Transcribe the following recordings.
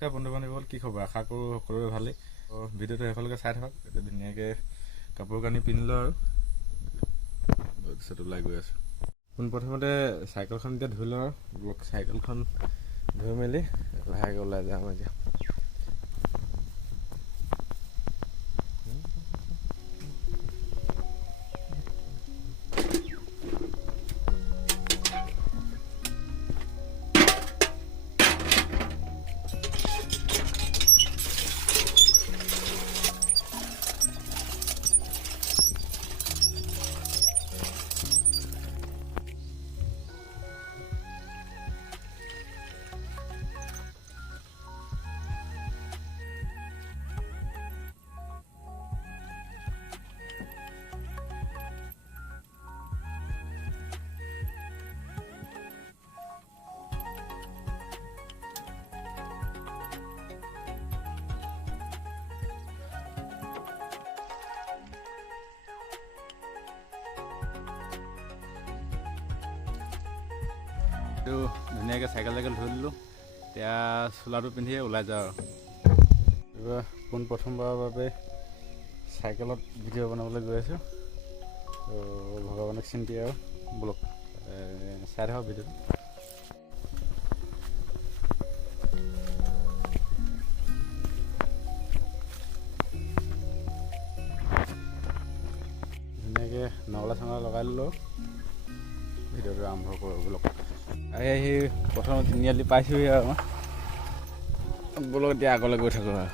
নমস্কাৰ বন্ধু বান্ধৱীসকল, কি খবৰ? আশা কৰোঁ সকলোৰে ভালেই। ভিডিঅ'টো শেষলৈকে চাই থাকক। এতিয়া ধুনীয়াকৈ কাপোৰ কানি পিন্ধিলোঁ আৰু তাৰপিছত ওলাই গৈ আছোঁ। পোনপ্ৰথমতে চাইকেলখন এতিয়া ধুই লওঁ আৰু চাইকেলখন ধুই মেলি লাহেকৈ ওলাই যাওঁ এতিয়া। ধুনীয়াকৈ চাইকেল ধুই দিলোঁ। এতিয়া চোলাটো পিন্ধিয়ে ওলাই যাওঁ আৰু এইবাৰ পোনপ্ৰথমবাৰৰ বাবে চাইকেলত ভিডিঅ' বনাবলৈ গৈ আছোঁ। ভগৱানক চিন্তি আৰু ব্লগ চাই থাকক ভিডিঅ'টো। ধুনীয়াকৈ নগলা চঙলা লগাই দিলোঁ, ভিডিঅ'টো আৰম্ভ কৰোঁ ব্লগ। আহি প্ৰথম তিনিআলি পাইছোঁহি আৰু ব্লগ এতিয়া আগলৈ গৈ থাকোঁ আৰু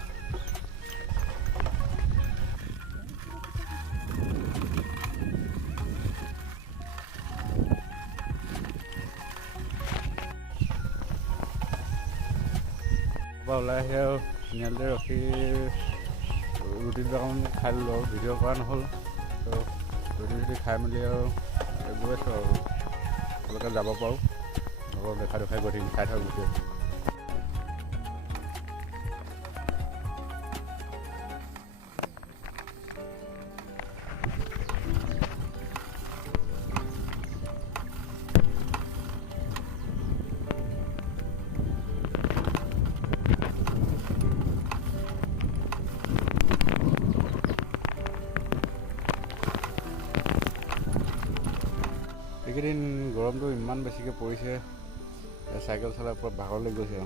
ওলাই আহি আৰু তিনিআলিতে ৰখি ৰুটি দুটামান খাই দিলোঁ আৰু ভিডিঅ' কৰা নহ'ল। ৰুটি খাই মেলি আৰু গৈ আছোঁ আৰু তেওঁলোকে যাব পাৰোঁ। অলপ দেখাই গৈ থাকিম, চাই থাকক ভিডিঅ'। এইকেইদিন গৰমটো ইমান বেছিকৈ পৰিছে, চাইকেল চলাই ওপৰত ভাগৰলৈ গৈছে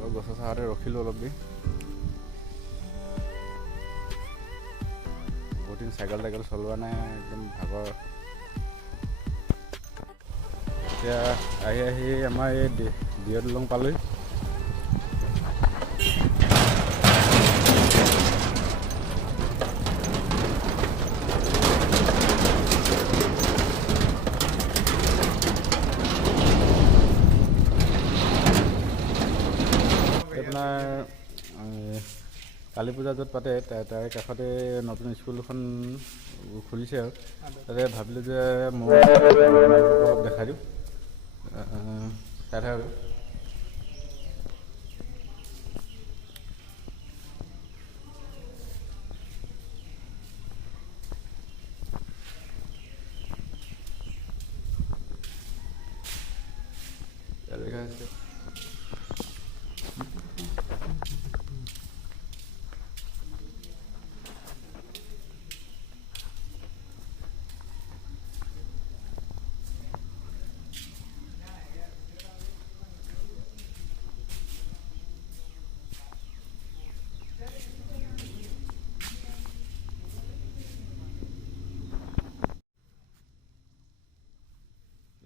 আৰু গছৰ চাহতে ৰখিলোঁ অলপ দেৰি। বহুত দিন চাইকেল চলোৱা নাই, একদম ভাগৰ। এতিয়া আহি আমাৰ এই দিয়ত লং পালোঁহি। আপোনাৰ কালী পূজা য'ত পাতে তাৰে কাষতে নতুন স্কুল এখন খুলিছে আৰু তাতে ভাবিলোঁ যে মই অলপ দেখাই দিওঁ, চাই থাকক। দেখা আছে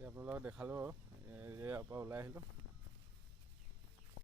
আপোনালোকক দেখালোঁ, ইয়াৰ পৰা ওলাই আহিলোঁ।